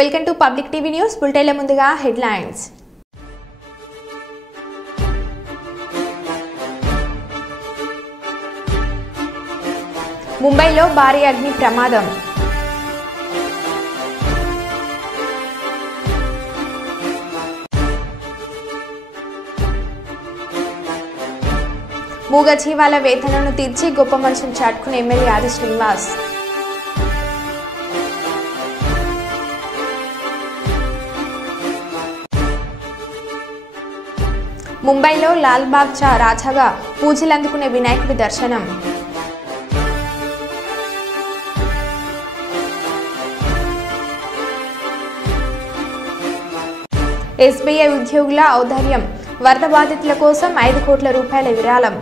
Welcome to public TV news. బులెటిన్ల ముందుగా headlines. ముంబైలో భారీ అగ్ని ప్రమాదం. మూగజీవాల వేతనను తీర్చి గొప్ప మనసును చాటుకున్న ఎమ్మెల్యే ఆది శ్రీనివాస్. ముంబైలో లాల్బాగ్ రాజాగా పూజలు అందుకునే వినాయకుడి దర్శనం. ఎస్బీఐ ఉద్యోగుల ఔదార్యం, వరద బాధితుల కోసం 5 కోట్ల రూపాయల విరాళం.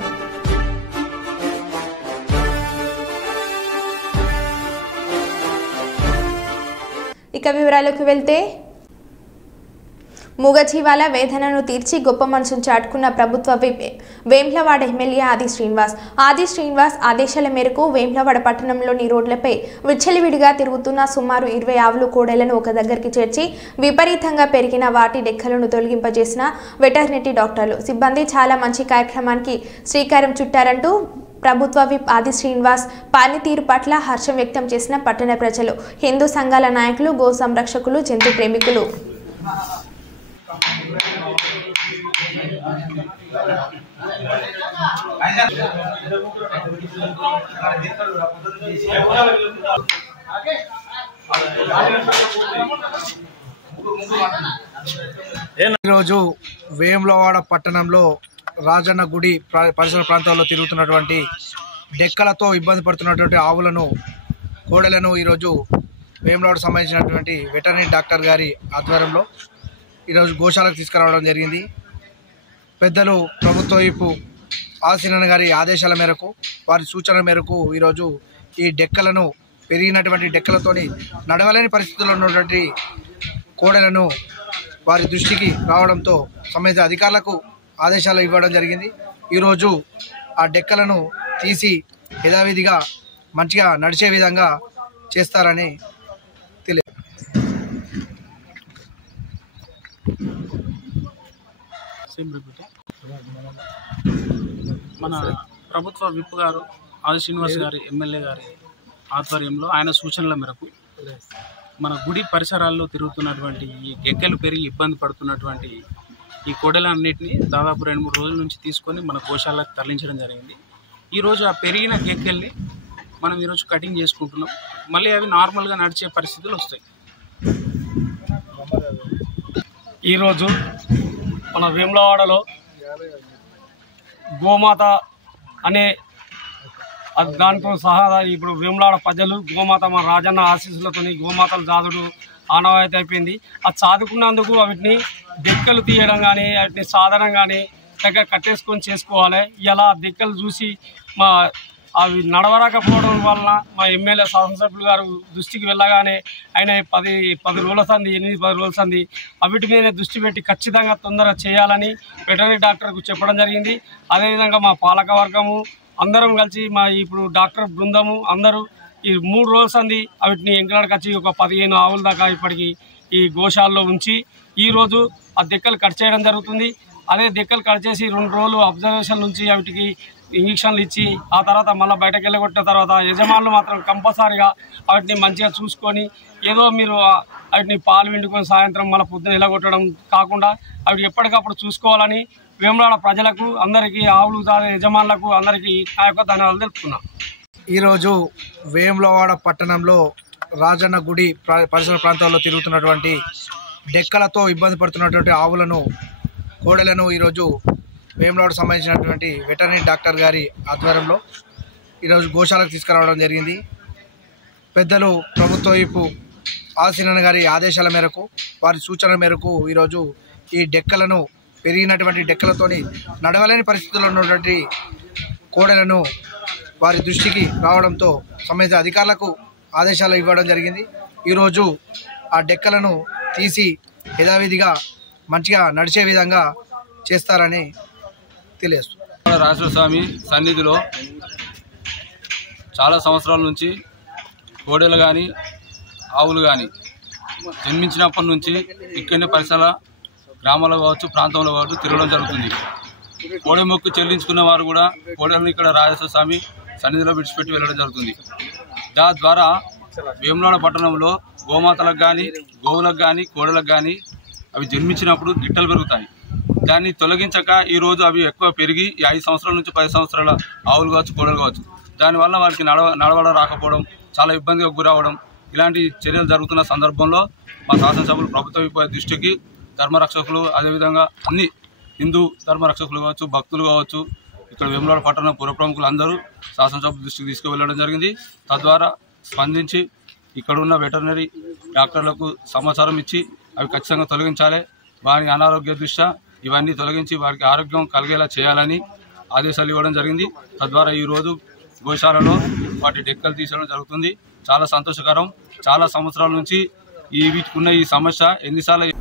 ఇక వివరాలకు వెళ్తే, మూగజీవాల వేదనను తీర్చి గొప్ప మనసును చాటుకున్న ప్రభుత్వ విప్ వేములవాడ ఎమ్మెల్యే ఆది శ్రీనివాస్ ఆదేశాల మేరకు వేములవాడ పట్టణంలోని రోడ్లపై విచ్చలవిడిగా తిరుగుతున్న సుమారు 20 ఆవులు కోడెలను ఒక దగ్గరికి చేర్చి విపరీతంగా పెరిగిన వాటి డెక్కలను తొలగింపజేసిన వెటర్నరీ డాక్టర్లు సిబ్బంది చాలా మంచి కార్యక్రమానికి శ్రీకారం చుట్టారంటూ ప్రభుత్వ విప్ ఆది శ్రీనివాస్ పనితీరు పట్ల హర్షం వ్యక్తం చేసిన పట్టణ ప్రజలు, హిందూ సంఘాల నాయకులు, గో సంరక్షకులు, జంతు ప్రేమికులు. ఈరోజు వేములవాడ పట్టణంలో రాజన్న గుడి పరిసర ప్రాంతాల్లో తిరుగుతున్నటువంటి డెక్కలతో ఇబ్బంది పడుతున్నటువంటి ఆవులను, కోడెలను ఈరోజు వేములవాడకు సంబంధించినటువంటి వెటర్నరీ డాక్టర్ గారి ఆధ్వర్యంలో ఈరోజు గోశాలకు తీసుకురావడం జరిగింది. పెద్దలు ప్రభుత్వ వైపు ఆసీనన్న గారి ఆదేశాల మేరకు, వారి సూచనల మేరకు ఈరోజు ఈ డెక్కలను, పెరిగినటువంటి డెక్కలతోని నడవలేని పరిస్థితుల్లో ఉన్నటువంటి కోడెలను వారి దృష్టికి రావడంతో సంబంధిత అధికారులకు ఆదేశాలు ఇవ్వడం జరిగింది. ఈరోజు ఆ డెక్కలను తీసి యథావిధిగా మంచిగా నడిచే విధంగా చేస్తారని తెలియదు. మన ప్రభుత్వ విప్ గారు ఆది శ్రీనివాస్ గారి ఎమ్మెల్యే గారి ఆధ్వర్యంలో ఆయన సూచనల మేరకు మన గుడి పరిసరాల్లో తిరుగుతున్నటువంటి ఈ గెక్కలు పెరిగి ఇబ్బంది పడుతున్నటువంటి ఈ కోడెలన్నింటినీ దాదాపు 2-3 రోజుల నుంచి తీసుకొని మన గోశాలకు తరలించడం జరిగింది. ఈరోజు ఆ పెరిగిన గెక్కల్ని మనం ఈరోజు కటింగ్ చేసుకుంటున్నాం. మళ్ళీ అవి నార్మల్గా నడిచే పరిస్థితులు వస్తాయి. ఈరోజు మన వేములవాడలో గోమాత అనే దాంతో సహా ఇప్పుడు వేములవాడ ప్రజలు గోమాత మన రాజన్న ఆశీస్సులతో గోమాతలు జాదుడు ఆనవాయితీ అయిపోయింది. అది సాదుకున్నందుకు వాటిని దెక్కలు తీయడం కానీ, వాటిని సాధనం కానీ దగ్గర కట్టేసుకొని చేసుకోవాలి. ఇలా దెక్కలు చూసి అవి నడవరాకపోవడం వలన మా ఎమ్మెల్యే శాసనసభ్యులు గారు దృష్టికి వెళ్ళగానే ఆయన 10 రోజుల సంది 8-10 రోజుల సంది వీటి మీద దృష్టి పెట్టి ఖచ్చితంగా తొందరగా చేయాలని వెటర్నరీ డాక్టర్కు చెప్పడం జరిగింది. అదేవిధంగా మా పాలక వర్గము అందరం కలిసి ఇప్పుడు డాక్టర్ బృందము అందరూ ఈ 3 రోజుల సంది వీటిని ఎంకలాడికి వచ్చి ఒక 15 ఆవుల దాకా ఇప్పటికి ఈ గోశాలలో ఉంచి ఈరోజు ఆ దెక్కలు కట్ చేయడం జరుగుతుంది. అదే దెక్కలు కట్ చేసి 2 రోజులు అబ్జర్వేషన్ నుంచి వీటికి ఇంజక్షన్లు ఇచ్చి ఆ తర్వాత మళ్ళీ బయటకు వెళ్ళగొట్టిన తర్వాత యజమానులు మాత్రం కంపల్సరీగా వాటిని మంచిగా చూసుకొని, ఏదో మీరు వాటిని పాలు విండుకొని సాయంత్రం మళ్ళీ పొద్దున వెళ్ళగొట్టడం కాకుండా వాటికి ఎప్పటికప్పుడు చూసుకోవాలని వేములవాడ ప్రజలకు అందరికీ, ఆవులు యజమానులకు అందరికీ నా యొక్క ధన్యవాదాలు తెలుపుతున్నాను. ఈరోజు వేములవాడ పట్టణంలో రాజన్న గుడి పరిసర ప్రాంతాల్లో తిరుగుతున్నటువంటి డెక్కలతో ఇబ్బంది పడుతున్నటువంటి ఆవులను, కోడెలను ఈరోజు వేములవాడకు సంబంధించినటువంటి వెటర్నరీ డాక్టర్ గారి ఆధ్వర్యంలో ఈరోజు గోశాలకు తీసుకురావడం జరిగింది. పెద్దలు ప్రభుత్వ వైపు ఆసీనన్న గారి ఆదేశాల మేరకు, వారి సూచనల మేరకు ఈరోజు ఈ డెక్కలను, పెరిగినటువంటి డెక్కలతోని నడవలేని పరిస్థితుల్లో ఉన్నటువంటి కోడెలను వారి దృష్టికి రావడంతో సంబంధిత అధికారులకు ఆదేశాలు ఇవ్వడం జరిగింది. ఈరోజు ఆ డెక్కలను తీసి యథావిధిగా మంచిగా నడిచే విధంగా చేస్తారని తెలియజేస్తుంది. రాజేశ్వర స్వామి సన్నిధిలో చాలా సంవత్సరాల నుంచి కోడెలు కానీ ఆవులు కానీ జన్మించినప్పటి నుంచి ఇక్కడనే పరిసర గ్రామాల్లో కావచ్చు, ప్రాంతంలో కావచ్చు తిరగడం జరుగుతుంది. కోడె మొక్కు చెల్లించుకున్న వారు కూడా కోడెలను ఇక్కడ రాజేశ్వర స్వామి సన్నిధిలో విడిచిపెట్టి వెళ్ళడం జరుగుతుంది. దాని ద్వారా వేములవాడ పట్టణంలో గోమాతలకు కానీ, గోవులకు కానీ, కోడలకు కానీ అవి జన్మించినప్పుడు గిట్టలు పెరుగుతాయి. దాన్ని తొలగించక ఈరోజు అవి ఎక్కువ పెరిగి 5 సంవత్సరాల నుంచి 10 సంవత్సరాల ఆవులు కావచ్చు, కోడలు కావచ్చు. దానివల్ల వారికి నడవడం రాకపోవడం, చాలా ఇబ్బందిగా గురవడం, ఇలాంటి చర్యలు జరుగుతున్న సందర్భంలో మా శాసనసభ్యులు ప్రభుత్వ విప దృష్టికి ధర్మరక్షకులు, అదేవిధంగా అన్ని హిందూ ధర్మరక్షకులు కావచ్చు, భక్తులు కావచ్చు, ఇక్కడ వేములవాడ పట్టణ పుర ప్రముఖులు అందరూ శాసనసభ దృష్టికి తీసుకువెళ్ళడం జరిగింది. తద్వారా స్పందించి ఇక్కడ ఉన్న వెటర్నరీ డాక్టర్లకు సమాచారం ఇచ్చి అవి ఖచ్చితంగా తొలగించాలి, వారి అనారోగ్య దృష్ట్యా ఇవన్నీ తొలగించి వారికి ఆరోగ్యం కలిగేలా చేయాలని ఆదేశాలు ఇవ్వడం జరిగింది. తద్వారా ఈరోజు గోశాలలో వాటి డెక్కలు తీసేయడం జరుగుతుంది. చాలా సంతోషకరం. చాలా సంవత్సరాల నుంచి వీటికున్న ఈ సమస్య ఎన్నిసార్లు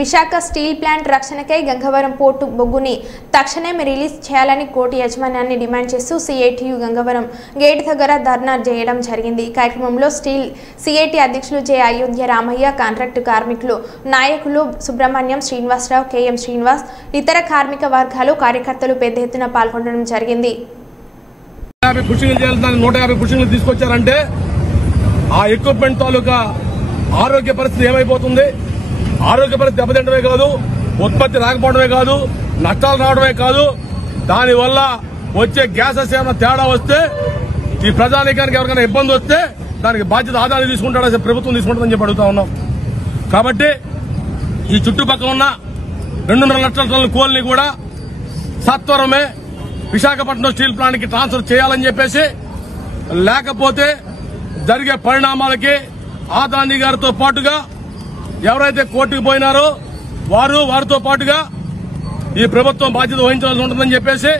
విశాఖ స్టీల్ ప్లాంట్ రక్షణకై గంగవరం పోర్టు బొగ్గుని తక్షణమే రిలీజ్ చేయాలని కోర్టు యాజమాన్యాన్ని డిమాండ్ చేస్తూ సిఐటియు గంగవరం గేట్ దగ్గర ధర్నా చేయడం జరిగింది. ఈ కార్యక్రమంలో స్టీల్ సిఐటి అధ్యక్షులు జె అయోధ్య రామయ్య, కాంట్రాక్టు కార్మికులు నాయకులు సుబ్రహ్మణ్యం, శ్రీనివాసరావు, కెఎం శ్రీనివాస్, ఇతర కార్మిక వర్గాలు, కార్యకర్తలు పెద్ద ఎత్తున పాల్గొనడం జరిగింది. 150 పుషింగ్లు తీసుకొచ్చారంటే ఆ ఎక్విప్మెంట్ తాలూకా ఆరోగ్య పరిస్థితి ఏమైపోతుంది? ఆరోగ్య పరిస్థితి దెబ్బతింటమే కాదు, ఉత్పత్తి రాకపోవడమే కాదు, నష్టాలు రావడమే కాదు, దానివల్ల వచ్చే గ్యాసెస్ ఏమైనా తేడా వస్తే, ఈ ప్రజానీకానికి ఎవరికైనా ఇబ్బంది వస్తే దానికి బాధ్యత ఆదాయం తీసుకుంటాడా ప్రభుత్వం తీసుకుంటుందని చెప్పి అడుగుతా ఉన్నాం. కాబట్టి ఈ చుట్టుపక్కల ఉన్న 2.5 లక్షల టన్నుల కోల్ని కూడా సత్వరమే విశాఖపట్నం స్టీల్ ప్లాంట్ కి ట్రాన్స్ఫర్ చేయాలని చెప్పేసి, లేకపోతే జరిగే పరిణామాలకి ఆదాని గారితో పాటుగా ఎవరైతే కోర్టుకు పోయినారో వారితో పాటుగా ఈ ప్రభుత్వం బాధ్యత వహించాల్సి ఉంటుందని చెప్పేసి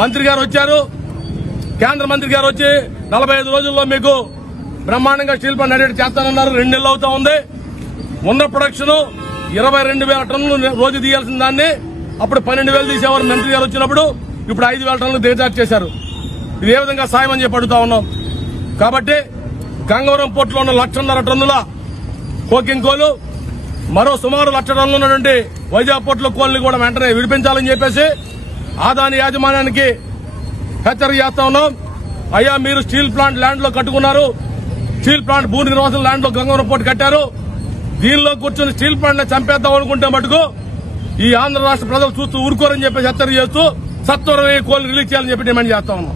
మంత్రి గారు వచ్చారు. కేంద్ర మంత్రి గారు వచ్చి 45 రోజుల్లో మీకు బ్రహ్మాండంగా స్టీల్ ప్లాంట్ నడిపి చేస్తానన్నారు. 2 నెలలు అవుతా ఉంది. ఉన్న ప్రొడక్షన్ 22,000 టన్నులు రోజు తీయాల్సిన దాన్ని అప్పుడు 12,000 తీసేవారు మంత్రి గారు వచ్చినప్పుడు. ఇప్పుడు 5,000 టన్నులు దిగజార్చి చేశారు. ఇది ఏ విధంగా సాయం అని చెప్పి అడుగుతా ఉన్నాం. కాబట్టి గంగవరం పోర్టులో ఉన్న 1,50,000 టన్నుల కోకింగ్ కోలు, మరో సుమారు 1,00,000 టన్నులు ఉన్నటువంటి వైజాగ్ పోర్టుల కోల్ని కూడా వెంటనే విడిపించాలని చెప్పేసి ఆదాని యాజమాన్యానికి హెచ్చరిక చేస్తా ఉన్నాం. అయ్యా, మీరు స్టీల్ ప్లాంట్ ల్యాండ్ లో కట్టుకున్నారు, స్టీల్ ప్లాంట్ భూ నిర్వాసన ల్యాండ్ లో గంగవరం పోర్టు కట్టారు. దీనిలో కూర్చొని స్టీల్ ప్లాంట్ ని చంపేద్దాం అనుకుంటే మటుకు ఈ ఆంధ్ర రాష్ట్ర ప్రజలు చూస్తూ ఊరుకోరని చెప్పేసి హెచ్చరిక చేస్తూ సత్వరమే కోల్ రిలీజ్ చేయాలని చెప్పి డిమాండ్ చేస్తా ఉన్నాం.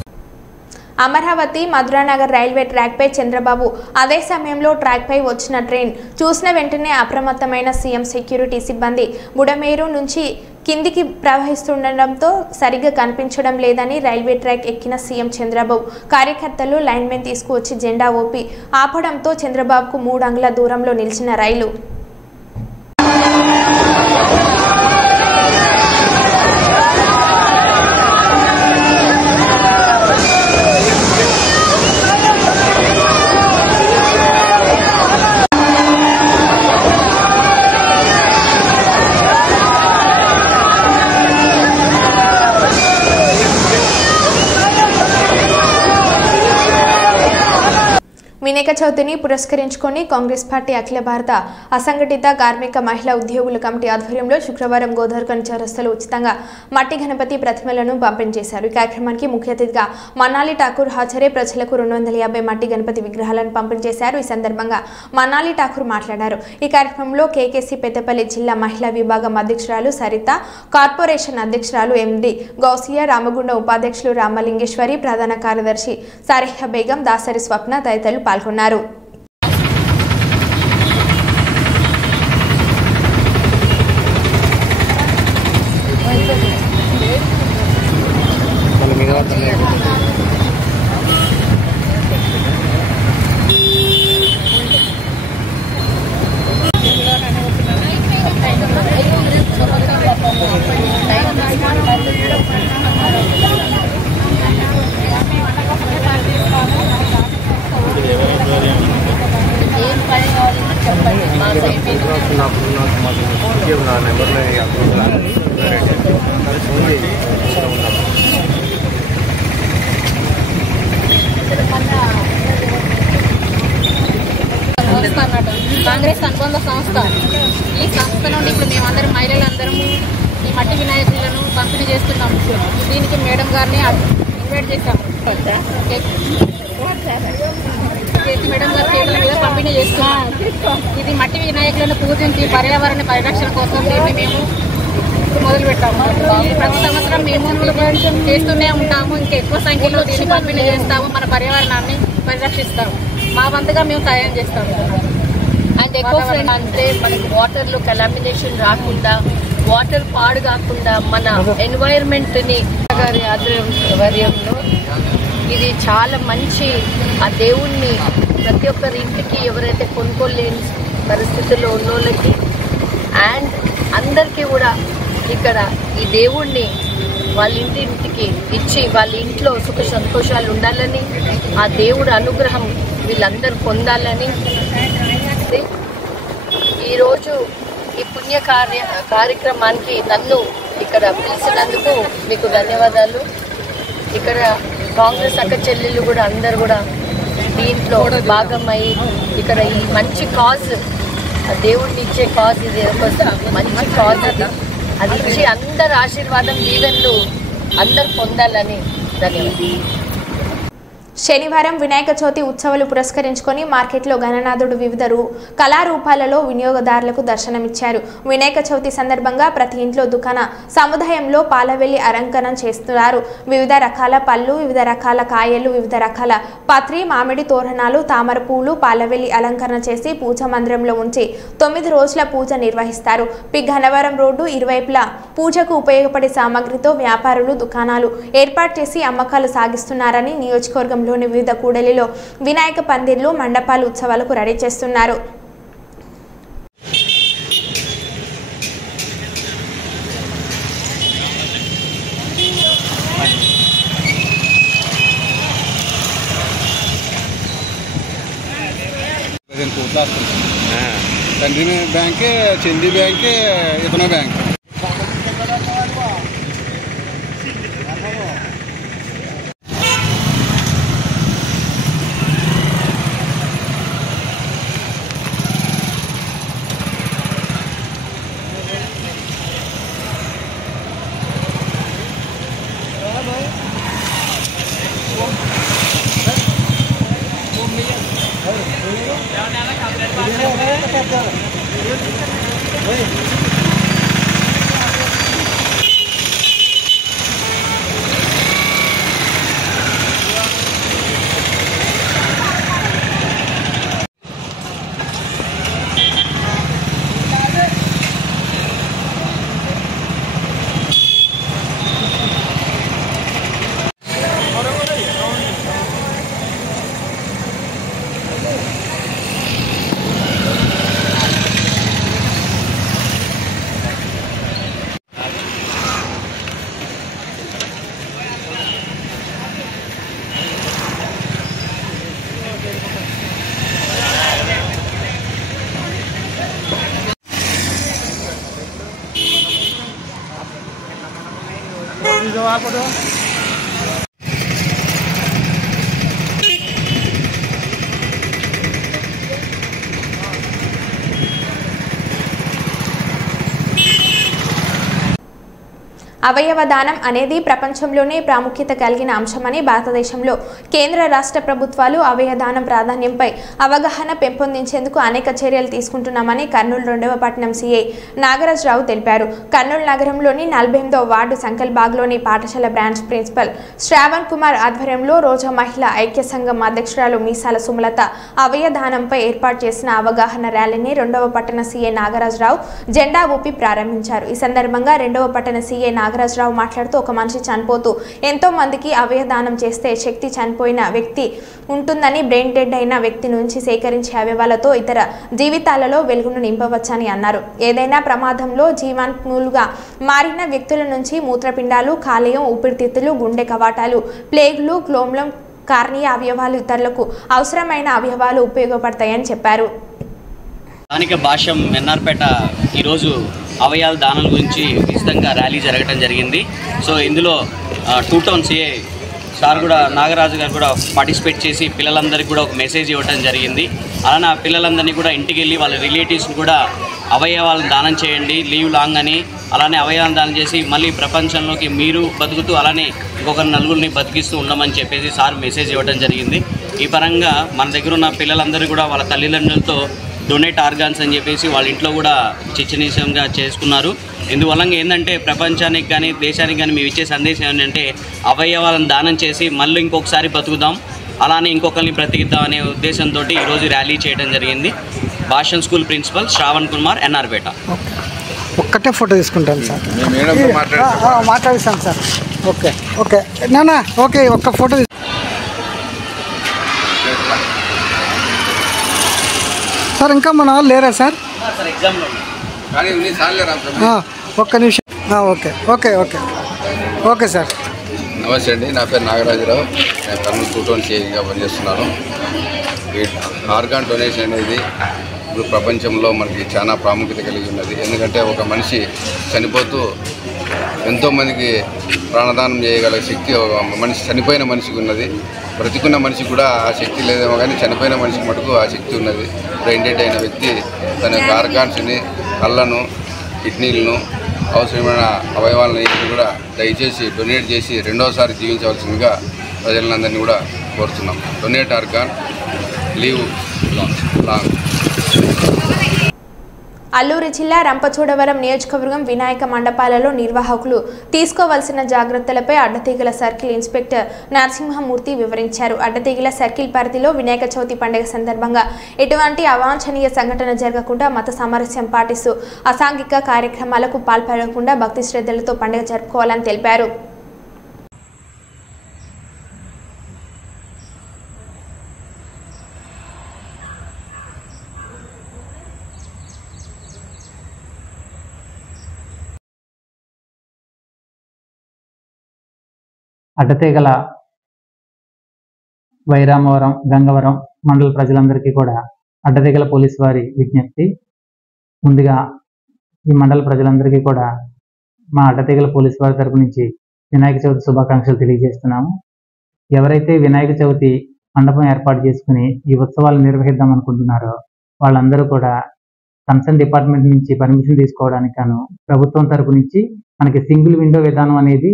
అమరావతి మధురానగర్ రైల్వే ట్రాక్పై చంద్రబాబు అదే సమయంలో ట్రాక్పై వచ్చిన ట్రైన్ చూసిన వెంటనే అప్రమత్తమైన సీఎం సెక్యూరిటీ సిబ్బంది బుడమేరు నుంచి కిందికి ప్రవహిస్తుండటంతో సరిగ్గా కనిపించడం లేదని రైల్వే ట్రాక్ ఎక్కిన సీఎం చంద్రబాబు కార్యకర్తలు లైన్మెన్ తీసుకువచ్చి జెండా ఊపి ఆపడంతో చంద్రబాబుకు 3 అంగుళాల దూరంలో నిలిచిన రైలు వినాయక చవితిని పురస్కరించుకొని కాంగ్రెస్ పార్టీ అఖిల భారత అసంఘటిత కార్మిక మహిళా ఉద్యోగుల కమిటీ ఆధ్వర్యంలో శుక్రవారం గోదావరిఖని చౌరస్తాలో ఉచితంగా మట్టి గణపతి ప్రతిమలను పంపిణీ చేశారు. ఈ కార్యక్రమానికి ముఖ్య అతిథిగా మనాలి ఠాకూర్ హాజరై ప్రజలకు 250 మట్టి గణపతి విగ్రహాలను పంపిణీ చేశారు. ఈ సందర్భంగా మనాలి ఠాకూర్ మాట్లాడారు. ఈ కార్యక్రమంలో కేకేసీ పెద్దపల్లి జిల్లా మహిళా విభాగం అధ్యక్షురాలు సరిత, కార్పొరేషన్ అధ్యక్షురాలు ఎండి గౌసియా, రామగుండ ఉపాధ్యక్షులు రామలింగేశ్వరి, ప్రధాన కార్యదర్శి సారిహా బేగం, దాసరి స్వప్న తదితరులు పాల్గొన్నారు. నెంబర్ 4 నెంబర్లు సంస్థ. ఈ సంస్థ నుండి ఇప్పుడు మేమందరం మహిళలందరము ఈ మట్టి వినాయకులను పంపిణీ చేస్తున్నాము. దీనికి మేడం గారిని ఇన్వైట్ చేశాము. మేడం గారి చేతుల మీద పంపిణీ చేస్తున్నాం. ఇది మట్టి వినాయకులను పూజించి పర్యావరణ పరిరక్షణ కోసం దీన్ని మేము మొదలు పెట్టాము. ప్రతి సంవత్సరం మేము చేస్తూనే ఉంటాము. ఇంకా ఎక్కువ సంఖ్యలో దీన్ని పంపిణీ చేస్తాము. మన పర్యావరణాన్ని పరిరక్షిస్తాము. మా వంతుగా మేము సాయం చేస్తాము. అండ్ ఎకో ఫ్రెండ్ అంటే మనకి వాటర్లో కలామినేషన్ రాకుండా, వాటర్ పాడు కాకుండా మన ఎన్వైరన్మెంట్ని గారి ఆధ్వర్యంలో ఇది చాలా మంచి ఆ దేవుణ్ణి ప్రతి ఒక్కరి ఇంటికి ఎవరైతే కొనుక్కోలేని పరిస్థితుల్లో ఉన్నోళ్ళకి అండ్ అందరికీ కూడా ఇక్కడ ఈ దేవుణ్ణి వాళ్ళ ఇంటికి ఇచ్చి వాళ్ళ ఇంట్లో సుఖ సంతోషాలు ఉండాలని, ఆ దేవుడి అనుగ్రహం వీళ్ళందరూ పొందాలని ఈరోజు ఈ పుణ్య కార్యక్రమానికి నన్ను ఇక్కడ పిలిచినందుకు మీకు ధన్యవాదాలు. ఇక్కడ కాంగ్రెస్ అక్క చెల్లెళ్ళు కూడా అందరు కూడా దీంట్లో భాగమై ఇక్కడ ఈ మంచి కాజ్, దేవుడిని ఇచ్చే కాజ్, ఇది ఒక మంచి కాజ్. అది ఇచ్చి అందరు ఆశీర్వాదం దీవెనలు అందరు పొందాలని ధన్యవాదాలు. శనివారం వినాయక చవితి ఉత్సవాలు పురస్కరించుకొని మార్కెట్లో గణనాథుడు వివిధ కళారూపాలలో వినియోగదారులకు దర్శనమిచ్చారు. వినాయక చవితి సందర్భంగా ప్రతి ఇంట్లో దుకాణ సముదాయంలో పాలవెల్లి అలంకరణ చేస్తున్నారు. వివిధ రకాల పళ్ళు, వివిధ రకాల కాయలు, వివిధ రకాల పత్రి, మామిడి తోరణాలు, తామర పూలు, పాలవెల్లి అలంకరణ చేసి పూజా మందిరంలో ఉంచి 9 రోజుల పూజ నిర్వహిస్తారు. పి గన్నవరం రోడ్డు ఇరువైపులా పూజకు ఉపయోగపడే సామాగ్రితో వ్యాపారులు దుకాణాలు ఏర్పాటు చేసి అమ్మకాలు సాగిస్తున్నారని నియోజకవర్గం లోని వివిధ కూడలిలో వినాయక పందిర్లు, మండపాలు ఉత్సవాలకు రెడీ చేస్తున్నారు. తండ్రి బ్యాంకే, చందీ బ్యాంకే, ఇతన బ్యాంక్. అవయవ దానం అనేది ప్రపంచంలోనే ప్రాముఖ్యత కలిగిన అంశమని భారతదేశంలో కేంద్ర రాష్ట్ర ప్రభుత్వాలు అవయవ దానం ప్రాధాన్యంపై అవగాహన పెంపొందించేందుకు అనేక చర్యలు తీసుకుంటున్నామని కర్నూలు 2వ పట్టణం సీఐ నాగరాజరావు తెలిపారు. కర్నూలు నగరంలోని 48వ వార్డు సంకల్బాగ్లోని పాఠశాల బ్రాంచ్ ప్రిన్సిపల్ శ్రావణ్ కుమార్ ఆధ్వర్యంలో రోజా మహిళా ఐక్య సంఘం అధ్యక్షురాలు మీసాల సుమలత అవయవ దానంపై ఏర్పాటు చేసిన అవగాహన ర్యాలీని 2వ పట్టణ సీఐ నాగరాజరావు జెండా ఊపి ప్రారంభించారు. ఈ సందర్భంగా 2వ పట్టణ సీఐ నాగరాజరావు మాట్లాడుతూ ఒక మనిషి చనిపోతూ ఎంతో మందికి అవయవ దానం చేస్తే శక్తి చనిపోయిన వ్యక్తి ఉంటుందని, బ్రెయిన్ డెడ్ అయిన వ్యక్తి నుంచి సేకరించే అవయవాలతో ఇతర జీవితాలలో వెలుగును నింపవచ్చని అన్నారు. ఏదైనా ప్రమాదంలో జీవాత్ములుగా మారిన వ్యక్తుల నుంచి మూత్రపిండాలు, కాలేయం, ఊపిరితిత్తులు, గుండె కవాటాలు, ప్లేగులు, క్లోమ్లం, కార్నియా అవయవాలు, ఇతరులకు అవసరమైన అవయవాలు ఉపయోగపడతాయని చెప్పారు. స్థానిక భాష్యం ఎన్ఆర్పేట ఈరోజు అవయవాల దానాల గురించి విస్తృతంగా ర్యాలీ జరగడం జరిగింది. సో ఇందులో 2 టౌన్ సిఐ సార్ కూడా నాగరాజు గారు కూడా పార్టిసిపేట్ చేసి పిల్లలందరికీ కూడా ఒక మెసేజ్ ఇవ్వడం జరిగింది. అలానే ఆ పిల్లలందరినీ కూడా ఇంటికి వెళ్ళి వాళ్ళ రిలేటివ్స్ని కూడా అవయవాలను దానం చేయండి, లీవ్ లాంగ్ అని. అలానే అవయవాలను దానం చేసి మళ్ళీ ప్రపంచంలోకి మీరు బతుకుతూ అలానే ఇంకొక నలుగురిని బతికిస్తూ ఉండమని చెప్పేసి సార్ మెసేజ్ ఇవ్వడం జరిగింది. ఈ పరంగా మన దగ్గర ఉన్న పిల్లలందరూ కూడా వాళ్ళ తల్లిదండ్రులతో డొనేట్ ఆర్గాన్స్ అని చెప్పేసి వాళ్ళ ఇంట్లో కూడా చిచ్చనీయంగా చేసుకున్నారు. ఇందువల్ల ఏంటంటే ప్రపంచానికి కానీ దేశానికి కానీ మేము ఇచ్చే సందేశం ఏంటంటే అవయవాలను దానం చేసి మళ్ళీ ఇంకొకసారి బతుకుదాం, అలానే ఇంకొకరిని బ్రతికిద్దాం అనే ఉద్దేశంతో ఈరోజు ర్యాలీ చేయడం జరిగింది. భాషన్ స్కూల్ ప్రిన్సిపల్ శ్రావణ్ కుమార్, ఎన్ఆర్పేట. ఒక్కటే ఫోటో తీసుకుంటాను సార్, మాట్లాడిస్తాం సార్. ఓకే ఓకే నానా, ఓకే ఒక్క ఫోటో సార్. ఇంకా మన వాళ్ళు లేరా సార్? ఒక్క నిమిషం. Okay okay okay okay sir. నమస్తే అండి, నా పేరు నాగరాజరావు. నేను కర్నూలు టూటోన్ చేయిగా పనిచేస్తున్నాను. ఈ ఆర్గాన్ డొనేషన్ అనేది ఇప్పుడు ప్రపంచంలో మనకి చాలా ప్రాముఖ్యత కలిగి ఉన్నది. ఎందుకంటే ఒక మనిషి చనిపోతూ ఎంతోమందికి ప్రాణదానం చేయగల శక్తి ఒక మనిషి, చనిపోయిన మనిషికి ఉన్నది. బ్రతికున్న మనిషికి కూడా ఆ శక్తి లేదేమో కానీ చనిపోయిన మనిషికి మటుకు ఆ శక్తి ఉన్నది. బ్రెయిన్ డెడ్ అయిన వ్యక్తి తన యొక్క ఆర్గాన్స్ని, కళ్ళను, కిడ్నీలను, అవసరమైన అవయవాలను కూడా దయచేసి డొనేట్ చేసి రెండోసారి జీవించవలసిందిగా ప్రజలందరినీ కూడా కోరుతున్నాం. Donate organ, live long. Alluru జిల్లా రంపచోడవరం నియోజకవర్గం వినాయక మండపాలలో నిర్వాహకులు తీసుకోవాల్సిన జాగ్రత్తలపై అడ్డతీగల సర్కిల్ ఇన్స్పెక్టర్ నరసింహమూర్తి వివరించారు. అడ్డతీగల సర్కిల్ పరిధిలో వినాయక చవితి పండుగ సందర్భంగా ఎటువంటి అవాంఛనీయ సంఘటన జరగకుండా మత సామరస్యం పాటిస్తూ అసాంఘిక కార్యక్రమాలకు పాల్పడకుండా భక్తి శ్రద్ధలతో పండుగ జరుపుకోవాలని తెలిపారు. అడ్డతీగల వైరామవరం, గంగవరం మండల ప్రజలందరికీ కూడా అడ్డతీగల పోలీసు వారి విజ్ఞప్తి. ముందుగా ఈ మండల ప్రజలందరికీ కూడా మా అడ్డతీగల పోలీసు వారి తరపు నుంచి వినాయక చవితి శుభాకాంక్షలు తెలియజేస్తున్నాము. ఎవరైతే వినాయక చవితి మండపం ఏర్పాటు చేసుకుని ఈ ఉత్సవాలు నిర్వహిద్దాం అనుకుంటున్నారో వాళ్ళందరూ కూడా కన్సర్న్ డిపార్ట్మెంట్ నుంచి పర్మిషన్ తీసుకోవడానికి గాను ప్రభుత్వం తరపు నుంచి మనకి సింగిల్ విండో విధానం అనేది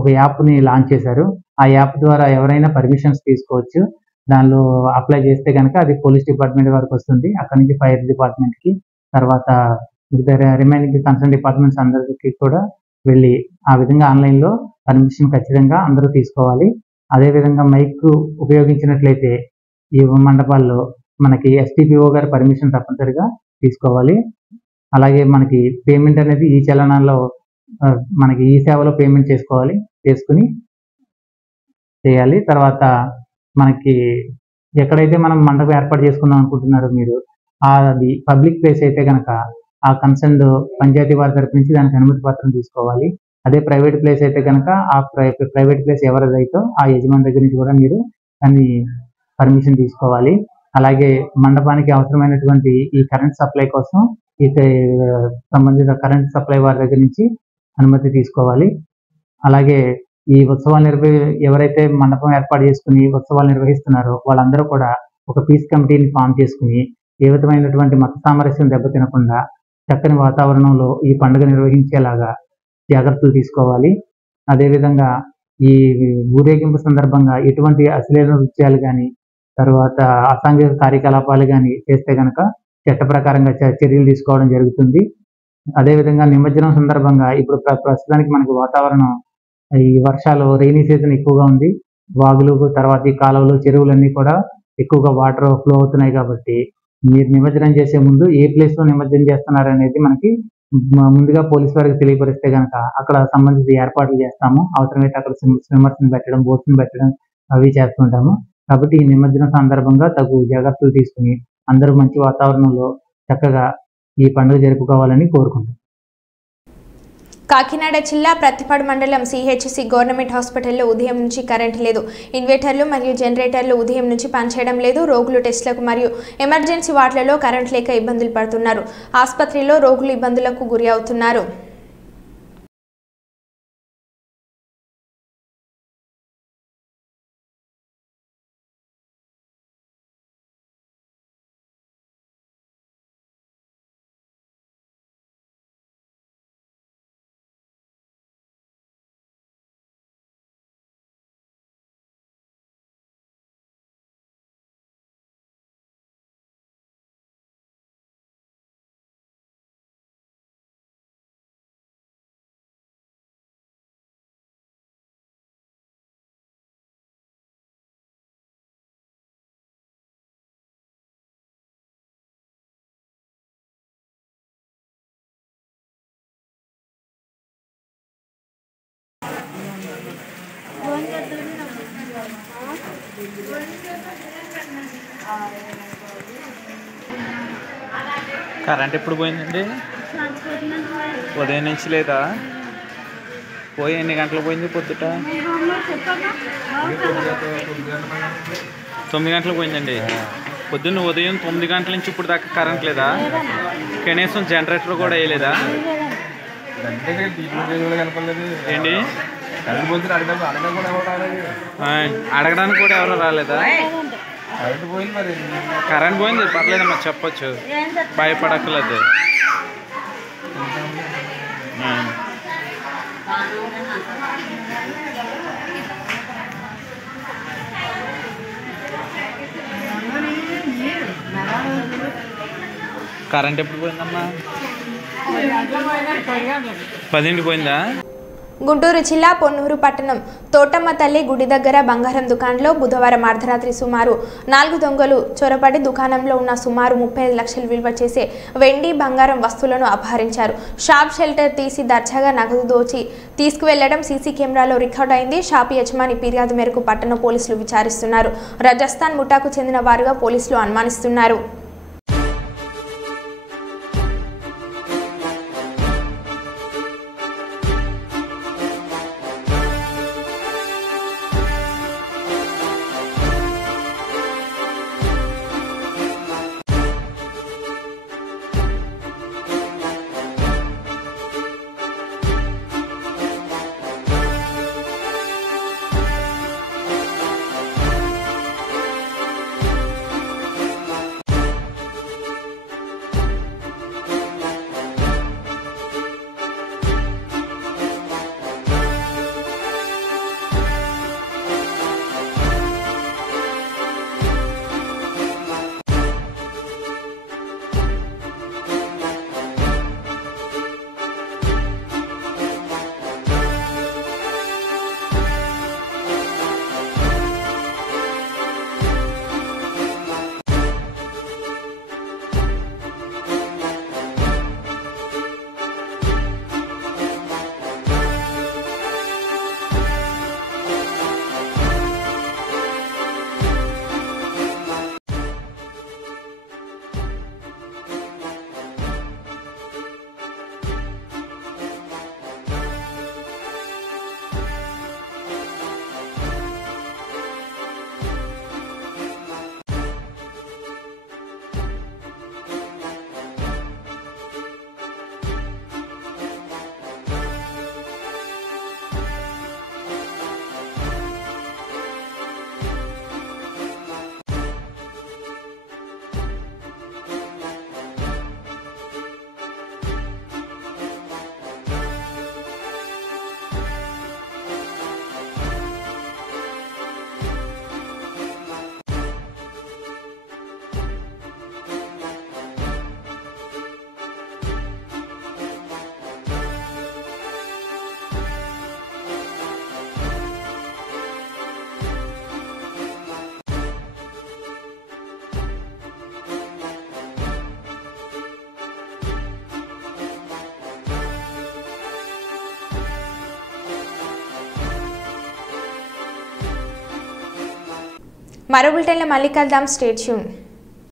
ఒక యాప్ని లాంచ్ చేశారు. ఆ యాప్ ద్వారా ఎవరైనా పర్మిషన్స్ తీసుకోవచ్చు. దానిలో అప్లై చేస్తే కనుక అది పోలీస్ డిపార్ట్మెంట్ వరకు వస్తుంది. అక్కడ నుంచి ఫైర్ డిపార్ట్మెంట్కి, తర్వాత రిమైనింగ్ కన్సర్న్ డిపార్ట్మెంట్స్ అందరికీ కూడా వెళ్ళి ఆ విధంగా ఆన్లైన్లో పర్మిషన్ ఖచ్చితంగా అందరూ తీసుకోవాలి. అదేవిధంగా మైక్ ఉపయోగించినట్లయితే ఈ మండపాల్లో మనకి ఎస్టీపీఓ గారి పర్మిషన్ తప్పనిసరిగా తీసుకోవాలి. అలాగే మనకి పేమెంట్ అనేది ఈ చలనాల్లో మనకి ఈ సేవలో పేమెంట్ చేసుకుని చేయాలి. తర్వాత మనకి ఎక్కడైతే మనం మండపం ఏర్పాటు చేసుకుందాం అనుకుంటున్నారో మీరు అది పబ్లిక్ ప్లేస్ అయితే కనుక ఆ కన్సర్న్ పంచాయతీ వారి తరపు నుంచి దానికి అనుమతి పత్రం తీసుకోవాలి. అదే ప్రైవేట్ ప్లేస్ అయితే కనుక ఆ ప్రైవేట్ ప్లేస్ ఎవరిదైతే ఆ యజమాని దగ్గర నుంచి కూడా మీరు దాన్ని పర్మిషన్ తీసుకోవాలి. అలాగే మండపానికి అవసరమైనటువంటి ఈ కరెంట్ సప్లై కోసం ఈ సంబంధిత కరెంట్ సప్లై వారి దగ్గర నుంచి అనుమతి తీసుకోవాలి. అలాగే ఈ ఉత్సవాలు ఎవరైతే మండపం ఏర్పాటు చేసుకుని ఉత్సవాలు నిర్వహిస్తున్నారో వాళ్ళందరూ కూడా ఒక పీస్ కమిటీని ఫామ్ చేసుకుని ఏ విధమైనటువంటి మత సామరస్యం దెబ్బతినకుండా చక్కని వాతావరణంలో ఈ పండుగ నిర్వహించేలాగా జాగ్రత్తలు తీసుకోవాలి. అదేవిధంగా ఈ ఊరేగింపు సందర్భంగా ఎటువంటి అశ్లీల నృత్యాలు కానీ తర్వాత అసాంఘిక కార్యకలాపాలు కానీ చేస్తే కనుక చట్ట ప్రకారంగా చర్యలు తీసుకోవడం జరుగుతుంది. అదేవిధంగా నిమజ్జనం సందర్భంగా ఇప్పుడు ప్రస్తుతానికి మనకి వాతావరణం ఈ వర్షాలు రైనీ సీజన్ ఎక్కువగా ఉంది. వాగులు, తర్వాత ఈ కాలువలు, చెరువులన్నీ కూడా ఎక్కువగా వాటర్ ఫ్లో అవుతున్నాయి. కాబట్టి మీరు నిమజ్జనం చేసే ముందు ఏ ప్లేస్లో నిమజ్జనం చేస్తున్నారు అనేది మనకి ముందుగా పోలీసు వారికి తెలియపరిస్తే కనుక అక్కడ సంబంధిత ఏర్పాట్లు చేస్తాము. అవసరమైతే అక్కడ స్విమ్మర్స్ని పెట్టడం, బోట్స్ని పెట్టడం అవి చేస్తుంటాము. కాబట్టి ఈ నిమజ్జనం సందర్భంగా తగు జాగ్రత్తలు తీసుకుని అందరూ మంచి వాతావరణంలో చక్కగా ఈ పండుగ జరుపుకోవాలని కోరుకుంటాం. కాకినాడ జిల్లా ప్రతిపాడు మండలం సిహెచ్సి గవర్నమెంట్ హాస్పిటల్లో ఉదయం నుంచి కరెంట్ లేదు. ఇన్వర్టర్లు మరియు జనరేటర్లు ఉదయం నుంచి పనిచేయడం లేదు. రోగులు టెస్టులకు మరియు ఎమర్జెన్సీ వార్డులలో కరెంట్ లేక ఇబ్బందులు పడుతున్నారు. ఆసుపత్రిలో రోగులు ఇబ్బందులకు గురి అవుతున్నారు. కరెంట్ ఎప్పుడు పోయిందండి? ఉదయం నుంచి లేదా? పోయి ఎన్ని గంటలకు పోయింది? పొద్దుట 9 గంటలకు పోయిందండి. పొద్దున్న ఉదయం 9 గంటల నుంచి ఇప్పుడు దాకా కరెంట్ లేదా? కనీసం జనరేటర్ కూడా వేయలేదా? ఏంటి అడగడానికి కూడా ఎవరు రాలేదా? కరెంట్ పోయింది, పర్లేదమ్మా, చెప్పొచ్చు, భయపడక్కర్లేదు. కరెంట్ ఎప్పుడు పోయిందమ్మా? 10 పోయిందా? గుంటూరు జిల్లా పొన్నూరు పట్టణం తోటమ్మ తల్లి గుడి దగ్గర బంగారం దుకాణంలో బుధవారం అర్ధరాత్రి సుమారు 4 దొంగలు చొరబడి దుకాణంలో ఉన్న సుమారు 35 లక్షలు విలువ చేసే వెండి బంగారం వస్తువులను అపహరించారు. షాప్ షెల్టర్ తీసి దర్జాగా నగదు దోచి తీసుకువెళ్లడం సీసీ కెమెరాలో రికార్డ్ అయింది. షాప్ యజమాని ఫిర్యాదు మేరకు పట్టణ పోలీసులు విచారిస్తున్నారు. రాజస్థాన్ ముఠాకు చెందిన వారుగా పోలీసులు అనుమానిస్తున్నారు. మరో బులెటిన్లో మళ్ళీ కలుద్దాం. Stay tune.